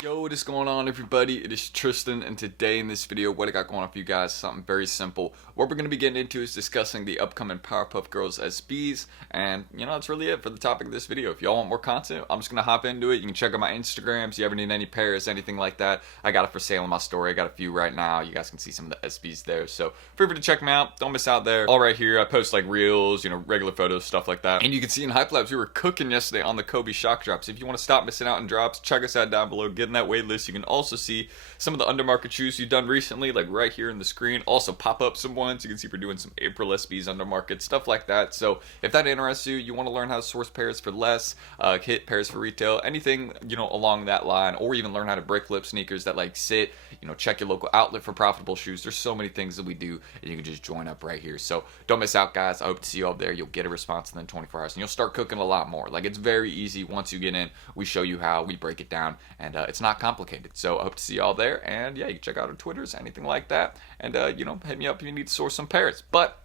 Yo, what is going on, everybody? It is Tristan, and today in this video, what I got going on for you guys, something very simple. What we're going to be getting into is discussing the upcoming Powerpuff Girls SBs, and that's really it for the topic of this video. If y'all want more content, I'm just going to hop into it. You can check out my Instagrams. If you ever need any pairs, anything like that, I got it for sale in my story. I got a few right now. You guys can see some of the SBs there, so feel free to check them out. Don't miss out there. All right here, I post like reels, regular photos, stuff like that. And you can see in HYPELABS, we were cooking yesterday on the Kobe shock drops. If you want to stop missing out on drops, check us out down below. Get in that waitlist. You can also see some of the undermarket shoes you've done recently, like right here in the screen. Also pop up some ones. You can see we're doing some April SBs undermarket, stuff like that. So if that interests you, you want to learn how to source pairs for less, hit pairs for retail, anything, along that line, or even learn how to brick flip sneakers that like sit, check your local outlet for profitable shoes. There's so many things that we do, and you can just join up right here. So don't miss out, guys. I hope to see you all there. You'll get a response within 24 hours, and you'll start cooking a lot more. Like, it's very easy once you get in. We show you how, we break it down, and it's not complicated. So I hope to see y'all there, and yeah, you can check out our Twitters, anything like that, and hit me up if you need to source some pairs. But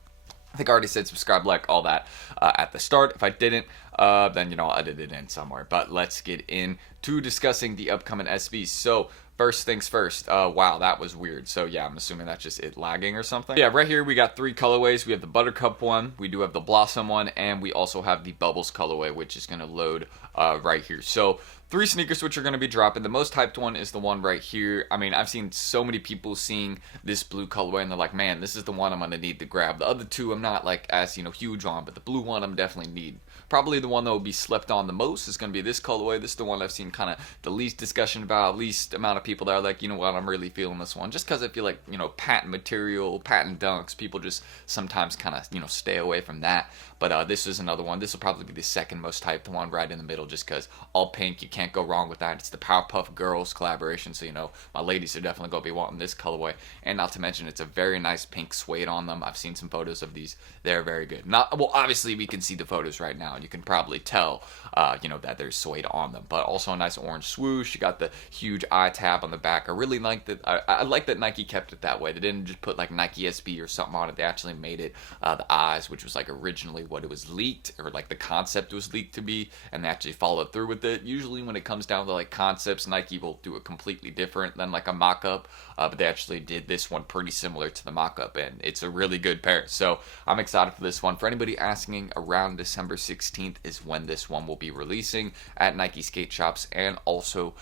I think I already said subscribe, like, all that at the start. If I didn't, then I'll edit it in somewhere. But let's get into discussing the upcoming SBs. So first things first. Wow, that was weird. So yeah, I'm assuming that's just it lagging or something. Yeah, right here we got three colorways. We have the Buttercup one, we do have the Blossom one, and we also have the Bubbles colorway, which is going to load right here. So three sneakers which are going to be dropping. The most hyped one is the one right here. I mean, I've seen so many people seeing this blue colorway, and they're like, man, this is the one I'm going to need to grab. The other two I'm not like as huge on, but the blue one I'm definitely need. Probably the one that will be slept on the most is going to be this colorway. This is the one I've seen kind of the least discussion about, least amount of people that are like, you know what, I'm really feeling this one. Just because I feel like, patent material, patent dunks, people just sometimes kind of, stay away from that. But this is another one. This will probably be the second most hyped one right in the middle, just because all pink, you can't go wrong with that. It's the Powerpuff Girls collaboration, so, my ladies are definitely going to be wanting this colorway. And not to mention, it's a very nice pink suede on them. I've seen some photos of these. They're very good. Well, obviously, we can see the photos right now. You can probably tell, that there's suede on them. But also a nice orange swoosh. You got the huge eye tab on the back. I really like that. I like that Nike kept it that way. They didn't just put like Nike SB or something on it. They actually made it the eyes, which was like originally what it was leaked, or like the concept was leaked to be, and they actually followed through with it. Usually when it comes down to like concepts, Nike will do it completely different than like a mock-up, but they actually did this one pretty similar to the mock-up, and it's a really good pair. So I'm excited for this one. For anybody asking, around December 16th is when this one will be releasing at Nike skate shops, and also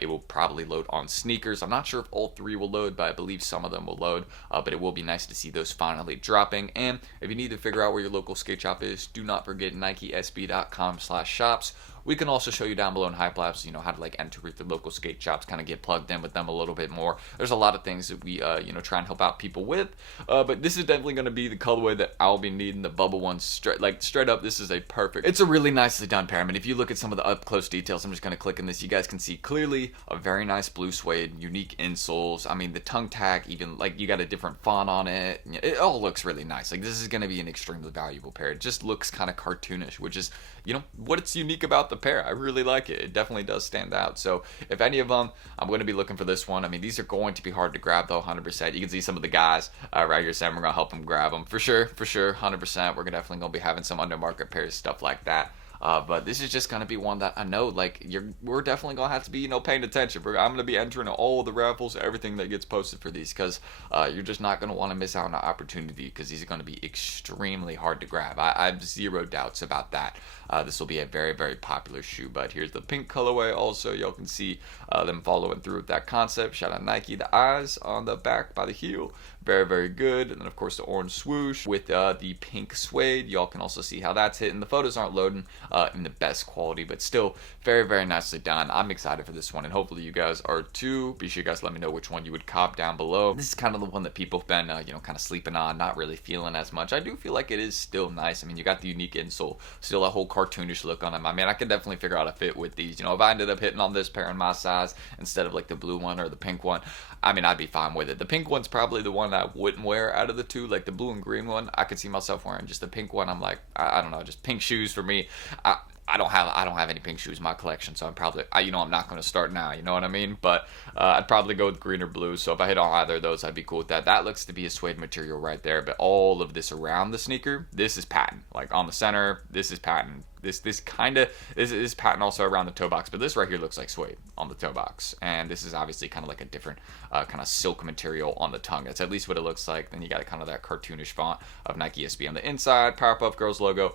it will probably load on Snkrs. I'm not sure if all three will load, but I believe some of them will load, but it will be nice to see those finally dropping. And if you need to figure out where your local skate shop is, do not forget NikeSB.com/shops. We can also show you down below in HYPELABS, how to like enter with the local skate shops, kind of get plugged in with them a little bit more. There's a lot of things that we, try and help out people with. But this is definitely going to be the colorway that I'll be needing. The bubble one, straight up, this is a perfect. It's a really nicely done pair. I mean, if you look at some of the up close details, I'm just going to click in this. You guys can see clearly a very nice blue suede, unique insoles. I mean, the tongue tag, even like you got a different font on it. It all looks really nice. Like, this is going to be an extremely valuable pair. It just looks kind of cartoonish, which is, what's unique about the pair. I really like it. It definitely does stand out. So if any of them, I'm going to be looking for this one. I mean, these are going to be hard to grab though, 100%. You can see some of the guys right here saying we're going to help them grab them. For sure, 100%. We're definitely going to be having some undermarket pairs, stuff like that. But this is just going to be one that I know, like, we're definitely going to have to be, paying attention. I'm going to be entering all the raffles, everything that gets posted for these, because you're just not going to want to miss out on an opportunity, because these are going to be extremely hard to grab. I have zero doubts about that. This will be a very, very popular shoe. But here's the pink colorway also. Y'all can see them following through with that concept. Shout out Nike. The eyes on the back by the heel. Very, very good. And then, of course, the orange swoosh with the pink suede. Y'all can also see how that's hitting. The photos aren't loading in the best quality, but still very, very nicely done. I'm excited for this one, and hopefully you guys are too. Be sure you guys let me know which one you would cop down below. This is kind of the one that people have been, kind of sleeping on, not really feeling as much. I do feel like it is still nice. I mean, you got the unique insole, still a whole cartoonish look on them. I mean, I could definitely figure out a fit with these. If I ended up hitting on this pair in my size instead of like the blue one or the pink one, I mean, I'd be fine with it. The pink one's probably the one I wouldn't wear out of the two. Like the blue and green one, I could see myself wearing. Just the pink one, I'm like, I don't know, just pink shoes for me. I don't have any pink shoes in my collection, so I'm probably I'm not going to start now. You know what I mean? But I'd probably go with green or blue. So if I hit on either of those, I'd be cool with that. That looks to be a suede material right there. But all of this around the sneaker, this is patent. Like on the center, this is patent. This is patent also around the toe box, but this right here looks like suede on the toe box, and this is obviously kind of like a different kind of silk material on the tongue. That's at least what it looks like. Then you got kind of that cartoonish font of Nike SB on the inside, Powerpuff Girls logo.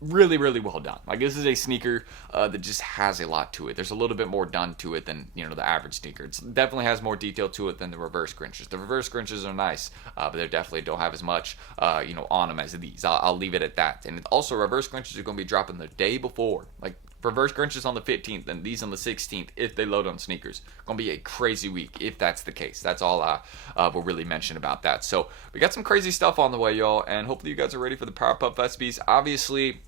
Really, really well done. Like, this is a sneaker that just has a lot to it. There's a little bit more done to it than, the average sneaker. It definitely has more detail to it than the reverse Snkrs. The reverse Snkrs are nice, but they definitely don't have as much, on them as these. I'll leave it at that. And also, reverse Snkrs are going to be dropping the day before. Like, reverse Snkrs on the 15th and these on the 16th if they load on sneakers. Gonna be a crazy week if that's the case. That's all I will really mention about that. So we got some crazy stuff on the way, y'all, and hopefully you guys are ready for the Powerpuff SBs. Obviously,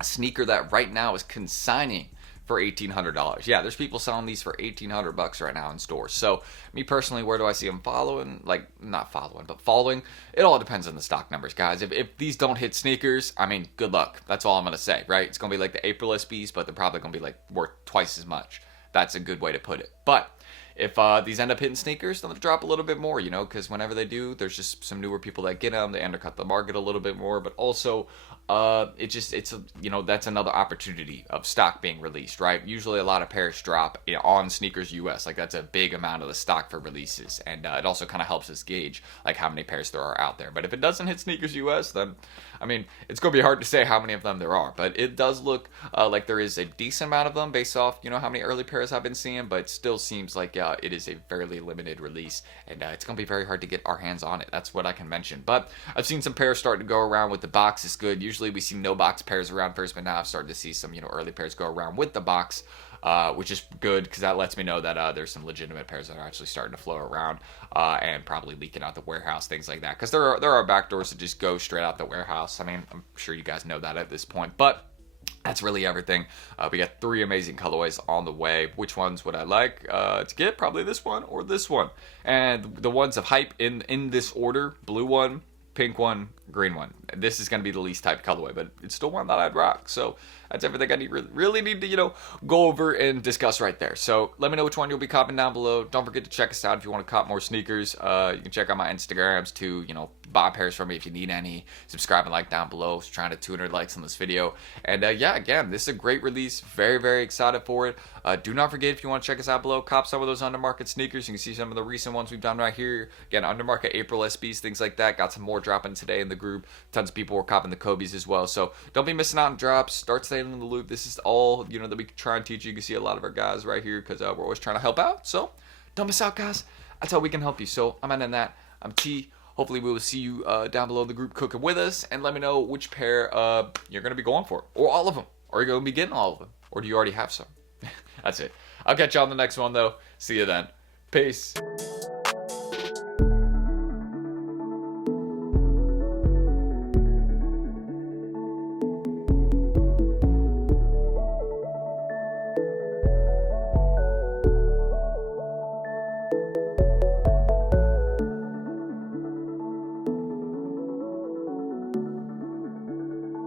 a sneaker that right now is consigning for $1,800. Yeah, there's people selling these for $1,800 right now in stores. So me personally, where do I see them following? Like, not following, but following. It all depends on the stock numbers, guys. If these don't hit sneakers, I mean, good luck. That's all I'm gonna say, right? It's gonna be like the April SBs, but they're probably gonna be like worth twice as much. That's a good way to put it. But if these end up hitting sneakers, they'll drop a little bit more, because whenever they do, there's just some newer people that get them. They undercut the market a little bit more, but also that's another opportunity of stock being released, right? Usually a lot of pairs drop on Sneakers US. Like, that's a big amount of the stock for releases, and it also kind of helps us gauge like how many pairs there are out there. But if it doesn't hit Sneakers US, then I mean, it's going to be hard to say how many of them there are, but it does look like there is a decent amount of them based off, how many early pairs I've been seeing, but it still seems like it is a fairly limited release, and it's going to be very hard to get our hands on it. That's what I can mention. But I've seen some pairs starting to go around with the box. Is good. Usually we see no box pairs around first, but now I've started to see some, early pairs go around with the box. Which is good because that lets me know that there's some legitimate pairs that are actually starting to flow around and probably leaking out the warehouse, things like that. Because there are back doors that just go straight out the warehouse. I mean, I'm sure you guys know that at this point, but that's really everything. We got 3 amazing colorways on the way. Which ones would I like to get? Probably this one or this one. And the ones of hype in this order: blue one, pink one, green one. This is going to be the least type colorway, but it's still one that I'd rock. So that's everything I really need to, go over and discuss right there. So let me know which one you'll be copping down below. Don't forget to check us out if you want to cop more sneakers. You can check out my Instagrams too, buy pairs from me if you need any. Subscribe and like down below. Just trying to 200 likes on this video. And yeah, again, this is a great release. Very, very excited for it. Do not forget, if you want to check us out below, cop some of those undermarket sneakers. You can see some of the recent ones we've done right here. Again, undermarket April SBs, things like that. Got some more dropping today in the group. Tons of people were copping the Kobe's as well. So don't be missing out on drops. Start staying in the loop. This is all, that we can try and teach you. You can see a lot of our guys right here because we're always trying to help out. So don't miss out, guys. That's how we can help you. So I'm ending that. I'm T. Hopefully we will see you down below in the group cooking with us, and let me know which pair you're going to be going for, or all of them, or you're going to be getting all of them, or do you already have some? That's it. I'll catch you on the next one, though. See you then. Peace.